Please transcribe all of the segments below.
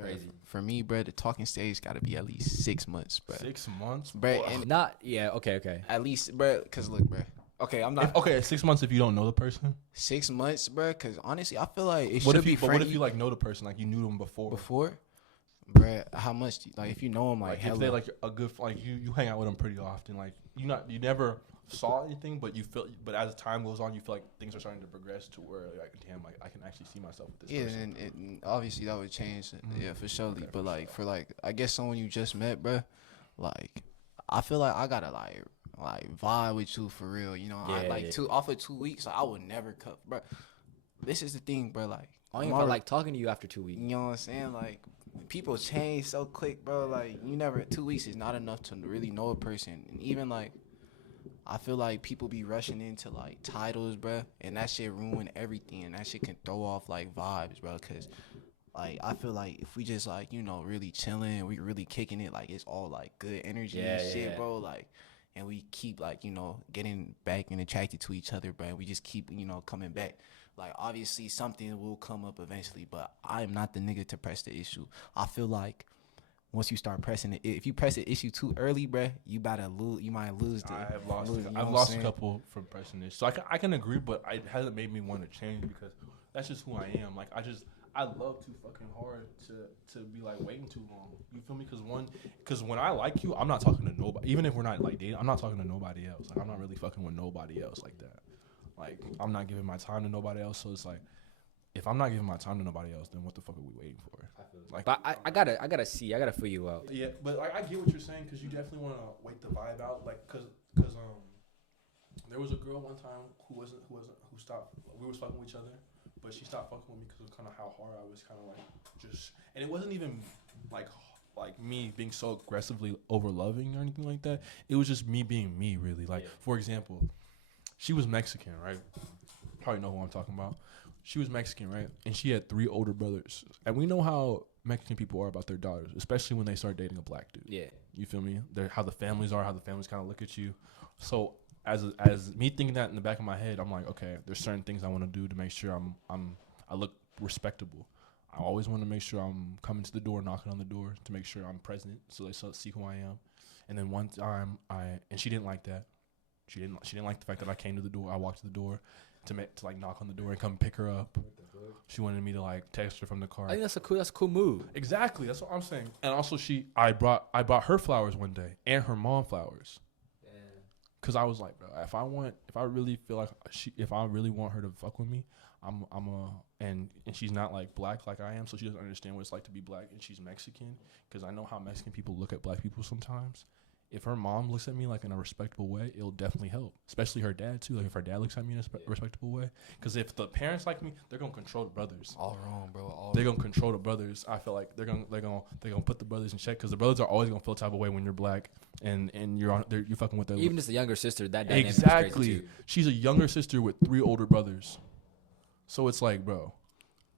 Crazy. For me, bro, the talking stage got to be at least 6 months, bro. 6 months, bro. And Okay. At least, bro, because look, bro. Okay, I'm not. 6 months if you don't know the person. 6 months, bro, because honestly, I feel like it What should if be you? But what friendly. if you like know the person, like you knew them before? Bruh, how much? Like, if you know them, like if they like a good, like you hang out with them pretty often. Like you never saw anything, but you feel. But as time goes on, you feel like things are starting to progress to where like, damn, like I can actually see myself with this person. Yeah, and obviously that would change. Yeah, for sure. Okay, but like for like, I guess someone you just met, bruh, like I feel like I gotta like vibe with you for real. You know, off of 2 weeks, like, I would never cut, bruh. This is the thing, bruh. Like I don't even feel like talking to you after 2 weeks. You know what I'm saying? Like, people change so quick, bro. Like, 2 weeks is not enough to really know a person. And even, like, I feel like people be rushing into, like, titles, bro. And that shit ruin everything. And that shit can throw off, like, vibes, bro. Because, like, I feel like if we just, like, really chilling, we really kicking it, like, it's all, like, good energy and shit, bro. Like, and we keep, like, getting back and attracted to each other, bro. And we just keep, coming back. Like, obviously, something will come up eventually, but I'm not the nigga to press the issue. I feel like once you start pressing it, if you press the issue too early, bruh, you might lose. I've lost a couple from pressing this, so I can agree, but it hasn't made me want to change because that's just who I am. Like, I love too fucking hard to be like waiting too long. You feel me? Because when I like you, I'm not talking to nobody. Even if we're not like dating, I'm not talking to nobody else. Like, I'm not really fucking with nobody else like that. Like, I'm not giving my time to nobody else, so it's like, if I'm not giving my time to nobody else, then what the fuck are we waiting for? Like, but I gotta feel you out. Yeah, but like, I get what you're saying because you definitely want to wait the vibe out. Like, cause there was a girl one time who stopped. We were fucking with each other, but she stopped fucking with me because of kind of how hard I was, kind of like just, and it wasn't even like me being so aggressively over loving or anything like that. It was just me being me, really. Like, for example. She was Mexican, right? Probably know who I'm talking about. She was Mexican, right? And she had 3 older brothers. And we know how Mexican people are about their daughters, especially when they start dating a black dude. Yeah. You feel me? How the families are, how the families kind of look at you. So as me thinking that in the back of my head, I'm like, okay, there's certain things I want to do to make sure I look respectable. I always want to make sure I'm coming to the door, knocking on the door to make sure I'm present so they see who I am. And then one time and she didn't like that. She didn't like the fact that I came to the door. I walked to the door to knock on the door and come pick her up. She wanted me to like text her from the car. I think that's a cool move. Exactly, that's what I'm saying. And also I brought her flowers one day and her mom flowers. Yeah. Cause I was like, bro, if I really feel like if I really want her to fuck with me, and she's not like black like I am, so she doesn't understand what it's like to be black, and she's Mexican. Cause I know how Mexican people look at black people sometimes. If her mom looks at me like in a respectable way, it'll definitely help. Especially her dad too. Like if her dad looks at me in a respectable way, because if the parents like me, they're gonna control the brothers. All wrong, bro. They're gonna control the brothers. I feel like they're gonna put the brothers in check because the brothers are always gonna feel the type of way when you're black and you're fucking with them. Even as a younger sister, that dynamic exactly. is crazy too. She's a younger sister with 3 older brothers, so it's like, bro,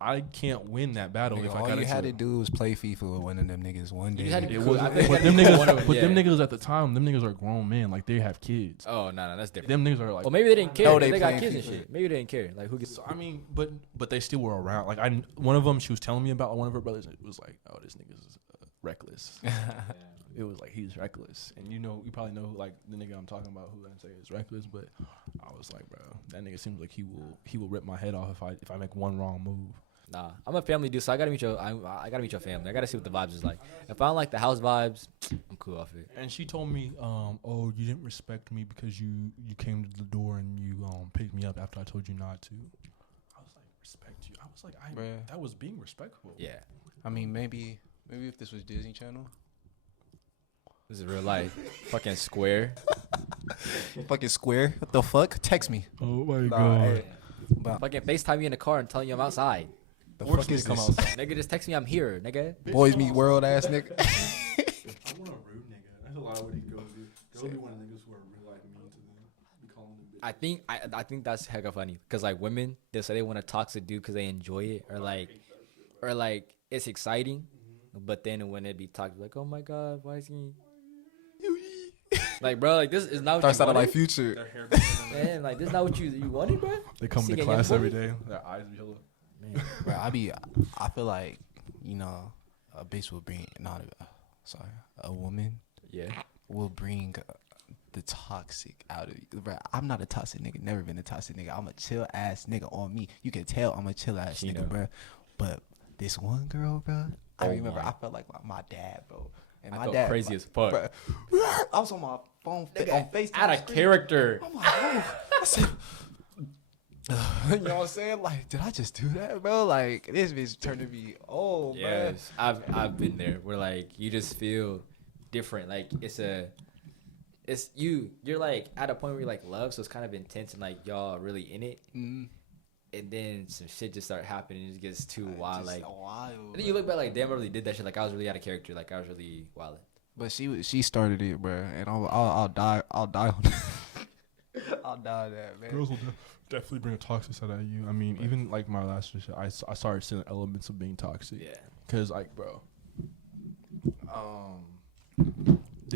I can't win that battle if I got all you had to do was play FIFA with one of them niggas one day. Them niggas at the time, them niggas are grown men. Like, they have kids. Oh, no, that's different. Them niggas are like... Well, maybe they didn't care. They got kids and shit. Maybe they didn't care. Like, who gets... So, I mean, but they still were around. Like, one of them, she was telling me about one of her brothers. It was like, oh, this nigga's reckless. It was like, he's reckless. And you probably know, like, the nigga I'm talking about who I say is reckless. But I was like, bro, that nigga seems like he will rip my head off if I make one wrong move. Nah, I'm a family dude, so I gotta meet your family. I gotta see what the vibes is like. If I don't like the house vibes, I'm cool off it. And she told me, oh, you didn't respect me because you came to the door and you picked me up after I told you not to. I was like, respect you? I was like, that was being respectful. Yeah. I mean, maybe if this was Disney Channel. This is real life. Fucking Square. Fucking Square. What the fuck? Text me. Oh my god. Hey. Fucking FaceTime me in the car and telling you I'm outside. The fuck is this? Nigga, just text me I'm here, nigga. Boys Meet World ass nigga. I want a rude nigga. That's a lot of what he goes to. Go be one of the niggas who are real life mean to them. Be calling them bitch. I think that's hecka funny. Cause like women, they say they want to talk to dude because they enjoy it or like it's exciting. Mm-hmm. But then when it be talked like, oh my god, why is he? Like, bro, like this is not what you wanted. Like Future. Man, like this is not what you wanted, bro. They come to class every day. Their eyes be yellow. Man, bro, I feel like, a bitch will bring a woman Yeah. will bring the toxic out of you. Bro, I'm not a toxic nigga. Never been a toxic nigga. I'm a chill ass nigga on me. You can tell I'm a chill ass Chino. nigga, bro. But this one girl, bro, I Oh remember my. I felt like my dad, bro. And I my felt dad crazy as fuck. Bro, I was on my phone on FaceTime. Out of screen. character. I'm like, oh. I said, you know what I'm saying? Like, did I just do that, bro? Like, this bitch turned to me, bro. Yes, I've been there. Where like you just feel different. Like you're like at a point where you're like love, so it's kind of intense and like y'all really in it. Mm. And then some shit just start happening. It just gets too wild. Just Like, wild, and then you look back like, damn, I really did that shit. Like I was really out of character. Like I was really wild. But she started it, bro, and I'll die on that. I'll die on that, man. Girls will definitely bring a toxic side out of you. I mean, even like my last relationship, I started seeing elements of being toxic. Yeah. Cause like, bro.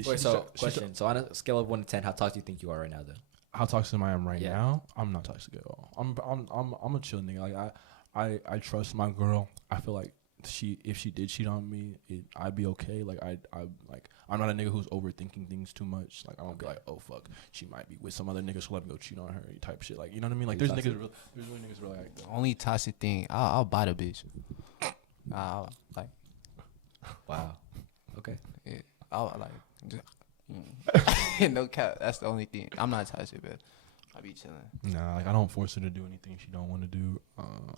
Wait, so question. So on a scale of 1 to 10, how toxic do you think you are right now, though? How toxic am I right Yeah. now? I'm not toxic at all. I'm a chill nigga. Like I trust my girl. I feel like if she did cheat on me, I'd be okay. Like I'm not a nigga who's overthinking things too much. Like I won't be like, oh fuck, she might be with some other nigga, so let me go cheat on her type shit. Like you know what I mean? Like there's really niggas really like that. The only toxic thing, I'll buy the bitch. I'll like, Wow. Okay. yeah, I'll like, just, no cap. That's the only thing. I'm not toxic, but I be chilling. Nah, like I don't force her to do anything she don't want to do.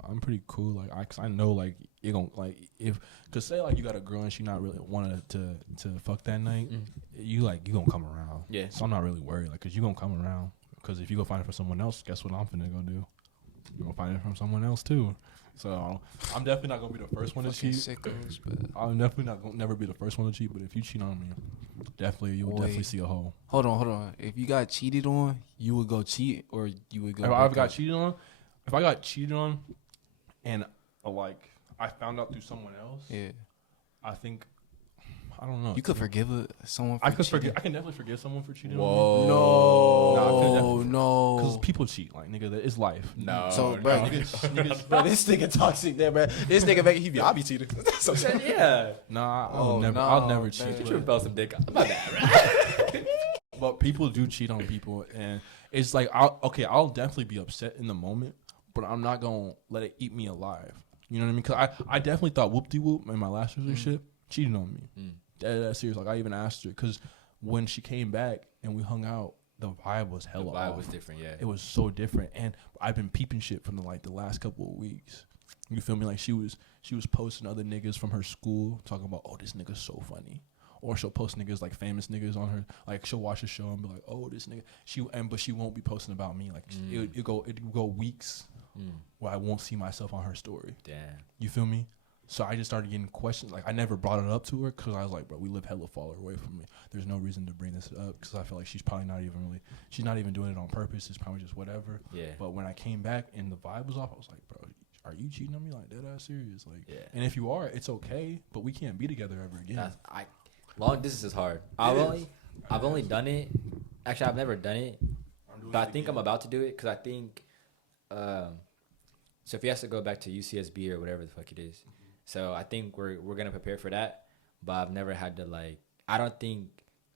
I'm pretty cool. Like cause I know like it gon' like cause say like you got a girl and she not really wanted to fuck that night. You gonna come around. Yeah. So I'm not really worried. Like cause you gonna come around. Cause if you go find it for someone else, guess what I'm finna go do? You gonna find it from someone else too. So I'm definitely not gonna be the first one to Fucking cheat. sickos, but I'm definitely not gonna never be the first one to cheat. But if you cheat on me, you'll definitely see a hole. hold on. If you got cheated on, you would go cheat, or you would go. If I got cheated on, and like I found out through someone else, yeah, I think I don't know. you could forgive someone. For I can definitely forgive someone for cheating on me. Whoa. Nah, I couldn't definitely no. Because people cheat, like nigga, that is life. No. So, no. bro, bro, this nigga toxic there, bro. This nigga I be cheating. So, Yeah. Nah, Oh, I'll never man. cheat. You should felt some dick. My bad, right? But people do cheat on people, and it's like I'll definitely be upset in the moment, but I'm not gonna let it eat me alive. You know what I mean? Because I definitely thought whoop-de-whoop in my last relationship cheated on me. That's serious. Like I even asked her because when she came back and we hung out, the vibe was hella The vibe off. was different, yeah. It was so different, and I've been peeping shit from the last couple of weeks. You feel me? Like she was posting other niggas from her school talking about, oh, this nigga's so funny. Or she'll post niggas like famous niggas on her. Like she'll watch a show and be like, oh, this nigga. But she won't be posting about me. Like it'll go weeks where I won't see myself on her story. Damn. You feel me? So I just started getting questions. Like I never brought it up to her because I was like, bro, we live hella far away from me. There's no reason to bring this up because I feel like she's not even doing it on purpose. It's probably just whatever. Yeah. But when I came back and the vibe was off, I was like, bro, are you cheating on me? Like dead ass serious? Like, Yeah. And if you are, it's okay, but we can't be together ever again. Long distance is hard. I've only done it. Actually, I've never done it, but I think I'm about to do it because I think. So if he has to go back to UCSB or whatever the fuck it is, so I think we're gonna prepare for that. But I've never had to like. I don't think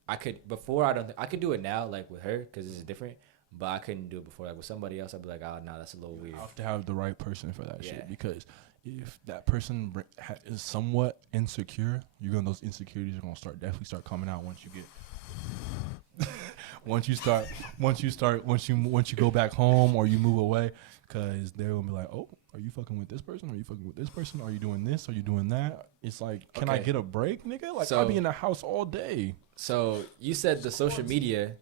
I could before. I don't think I could do it now like with her because this is different. But I couldn't do it before. Like with somebody else, I'd be like, oh no, that's a little weird. You have to have the right person for that Yeah. shit because if that person is somewhat insecure, those insecurities are gonna definitely start coming out once you go back home or you move away, because they're gonna be like, oh, are you fucking with this person? Are you fucking with this person? Are you doing this? Are you doing that? It's like, can I get a break, nigga? Like, I'll be in the house all day. So you said the social media,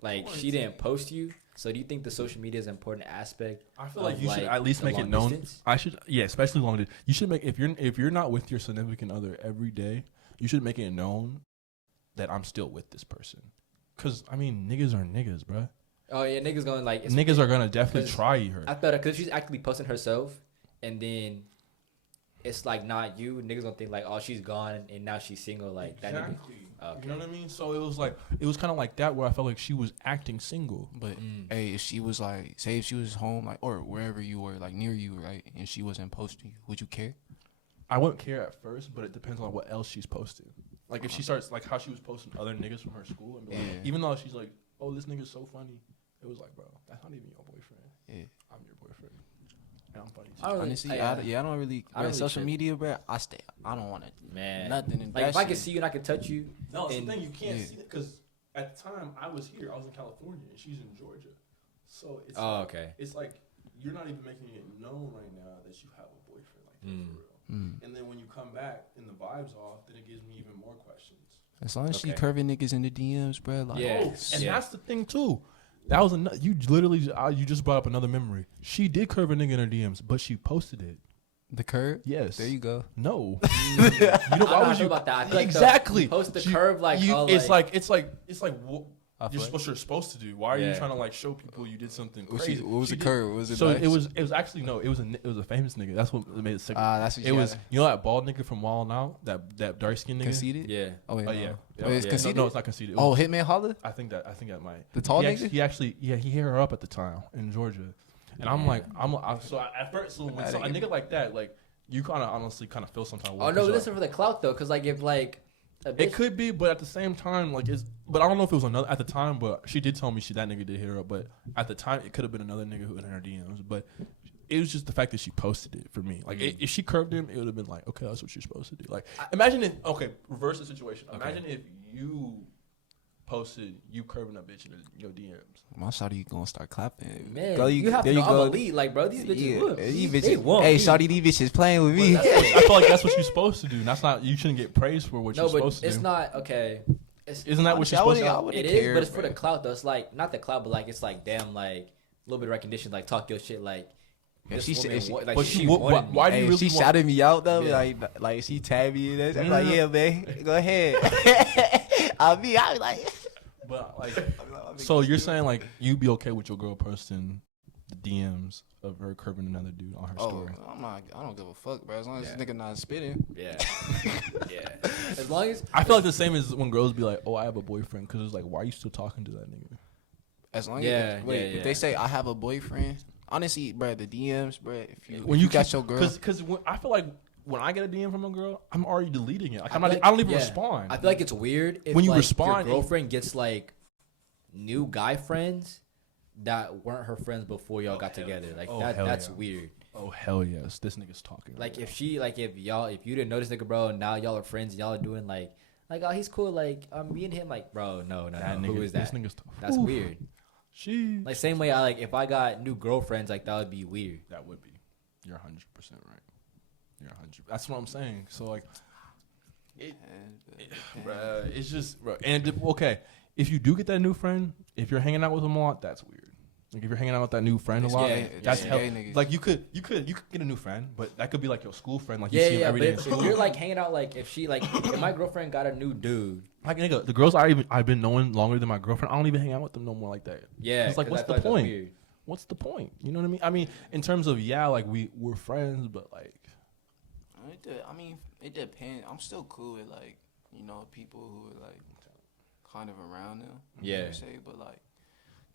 like she didn't post you. So do you think the social media is an important aspect? I feel like you should at least the make it long known. distance? Especially long distance. You should make if you're not with your significant other every day, you should make it known that I'm still with this person. Cause I mean, niggas are niggas, bruh. Oh yeah, niggas going like niggas are gonna definitely try her. I thought because she's actually posting herself, and then it's like not you. Niggas gonna think like, oh, she's gone and now she's single. Like exactly. that. Nigga. Okay. You know what I mean? So it was kind of like that where I felt like she was acting single. But hey, if she was like, say if she was home, like, or wherever you were, like near you, right, and she wasn't posting you, would you care? I wouldn't care at first, but it depends on what else she's posting. Like if she starts like how she was posting other niggas from her school, and be like, even though she's like, oh, this nigga's so funny, it was like, bro, that's not even your boyfriend. Yeah, I'm your boyfriend. And I'm funny. Honestly, I don't really. Social media, bro. I don't want to. Man, nothing. In like that if I shit. can see you and I can touch you. No, it's the thing you can't see it because at the time I was here, I was in California and she's in Georgia, so it's okay. It's like you're not even making it known right now that you have a boyfriend like that for real. And then when you come back and the vibes off, then it gives me even more questions. As long as she curving niggas in the DMs, bro. Like, and that's the thing too. That was you literally you just brought up another memory. She did curve a nigga in her DMs, but she posted it. The curve? Yes. There you go. No. You know why would you about that? I feel exactly like post the curve like it's like what you're supposed to do. Why are you trying to like show people you did something crazy? What was the curve? Was it so nice? it was actually no. It was a famous nigga. That's what made it sick. That's what it was. You know that bald nigga from Wild Now, that dark skinned nigga. Conceited? Yeah. Oh wait, yeah. Wait, it's conceited. No, it's not conceited. Oh, Hitman Holla? I think that might. The tall nigga? He actually he hit her up at the time in Georgia, and I'm like at first when a nigga like that like you kind of honestly kind of feel some type of way. Oh no, listen for the clout though, because like if like. It could be, but at the same time, like but I don't know if it was another at the time. But she did tell me that nigga did hit her up. But at the time, it could have been another nigga who in her DMs. But it was just the fact that she posted it for me. Like if she curved him, it would have been like, okay, that's what you're supposed to do. Like imagine if reverse the situation. Imagine if you posted you curving a bitch in your DMs. My shawty gonna start clapping. Man, go, you have to know I'm a lead. Like, bro, these bitches, they won't. Hey, shawty, these bitches playing with me. I feel like that's what you're supposed to do. That's not. You shouldn't get praised for what you're supposed to do. No, but it's not okay. Isn't that what you're supposed to do? It is, but it's for the clout though. It's like not the clout, but like it's like damn, like a little bit of recognition. Like talk your shit. Like why do you really? She shouted me out though. Like she tagged me in that. I'm like, yeah, man, go ahead. I was like. But like, so you're saying like you'd be okay with your girl posting the DMs of her curving another dude on her story? I don't give a fuck, bro. As long as this nigga not spitting. Yeah. As long as I feel like the same as when girls be like, "Oh, I have a boyfriend," because it's like, why are you still talking to that nigga? As long as if they say I have a boyfriend, honestly, bro, the DMs, bro. If you got your girl, because I feel like. When I get a DM from a girl, I'm already deleting it. Like I don't even respond. I feel like it's weird if when you like, respond, your girlfriend gets like new guy friends that weren't her friends before y'all got together. Like that's weird. Oh hell yes, this nigga's talking. Like if you didn't know this nigga, bro, and now y'all are friends, y'all are doing like oh he's cool. Like me and him, like bro, no. Nigga, who is that? This nigga's that's weird. Like same way I like if I got new girlfriends, like that would be weird. That would be. You're 100% right. You're 100. That's what I'm saying. So like, bruh, it's just, bro. And okay, if you do get that new friend, if you're hanging out with them a lot, that's weird. Like if you're hanging out with that new friend a lot, that's hell. Like you could get a new friend, but that could be like your school friend. Like you see him every day. If you're like hanging out, like if she like, if my girlfriend got a new dude, like nigga, the girls I've been knowing longer than my girlfriend, I don't even hang out with them no more like that. Yeah, it's like what's the point? What's the point? You know what I mean? I mean, in terms of like we're friends, but like. I mean, it depends. I'm still cool with like, people who are like kind of around them. You know what I'm saying? But like,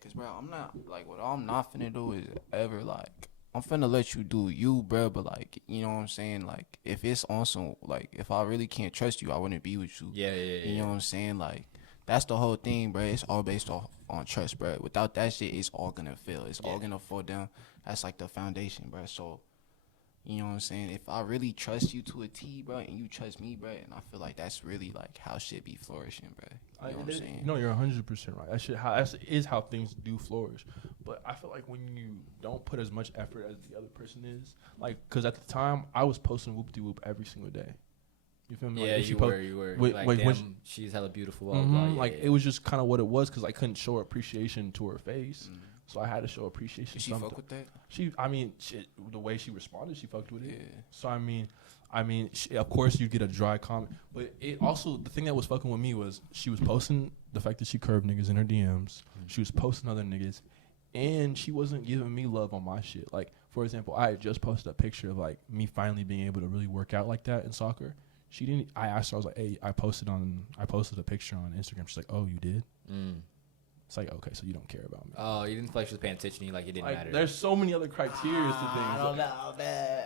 cause bro, I'm not like what I'm not finna do is ever like I'm finna let you do you, bro. But like, you know what I'm saying? Like, if it's on some like, if I really can't trust you, I wouldn't be with you. Yeah. You know what I'm saying? Like, that's the whole thing, bro. It's all based on trust, bro. Without that shit, it's all gonna fail. It's all gonna fall down. That's like the foundation, bro. So. You know what I'm saying? If I really trust you to a T, bro, and you trust me, bro, and I feel like that's really like how shit be flourishing, bro. You know what I'm saying? No, you're 100% right. That is how things do flourish. But I feel like when you don't put as much effort as the other person is, like, because at the time I was posting whoop de whoop every single day. You feel me? Yeah, like, you were. Like, damn, she's hella beautiful. It was just kind of what it was because I couldn't show appreciation to her face. Mm-hmm. So I had to show appreciation. Did she fuck with that? The way she responded, she fucked with it. Yeah. So I mean, of course you get a dry comment, but it also the thing that was fucking with me was she was posting the fact that she curved niggas in her DMs. Mm-hmm. She was posting other niggas, and she wasn't giving me love on my shit. Like for example, I had just posted a picture of like me finally being able to really work out like that in soccer. She didn't. I asked her, I was like, hey, I posted a picture on Instagram. She's like, oh, you did? It's like, okay, so you don't care about me. Oh, you didn't feel like she was paying attention to you, like it didn't Like, matter. there's so many other criteria to things. I don't know, man.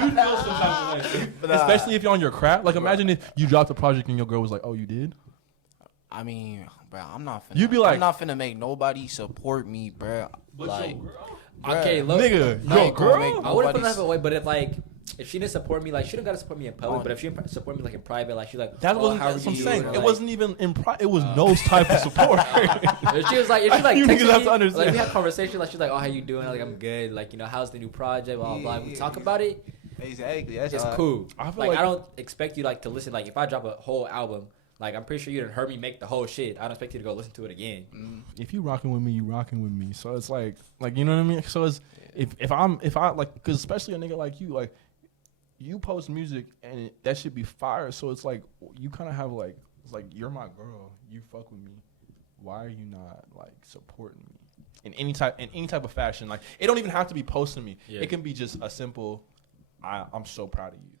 You feel some type of way. Especially if you're on your craft. Like, imagine if you dropped a project and your girl was like, oh, you did? I mean, bro, I'm not finna. You'd be like, I'm not finna make nobody support me, bro. But Like, your girl? Okay, look, Nigga, I your ain't gonna make girl? I wouldn't put it nobody's- that way, but if she didn't support me, like she don't gotta support me in public, but if she didn't support me like in private, like she's like, That wasn't how are that's what I'm you? saying. Or, It like, wasn't even in private. It was no type of support. If she was like You texting niggas have me, to understand. like we had conversation, like she's like, oh, how you doing? Like I'm good. Like how's the new project? Blah blah. We talk about it. exactly. That's It's all. cool. I feel Like like- I don't expect you like to listen. Like if I drop a whole album, like I'm pretty sure you didn't heard me make the whole shit. I don't expect you to go listen to it again. If you rocking with me, you rocking with me. So it's like you know what I mean. So it's if I like, because especially a nigga like you, like you post music and that should be fire. So it's like you kind of have like, it's like you're my girl, you fuck with me. Why are you not like supporting me in any type of fashion? Like it don't even have to be posting me. Yeah. It can be just a simple, I'm so proud of you.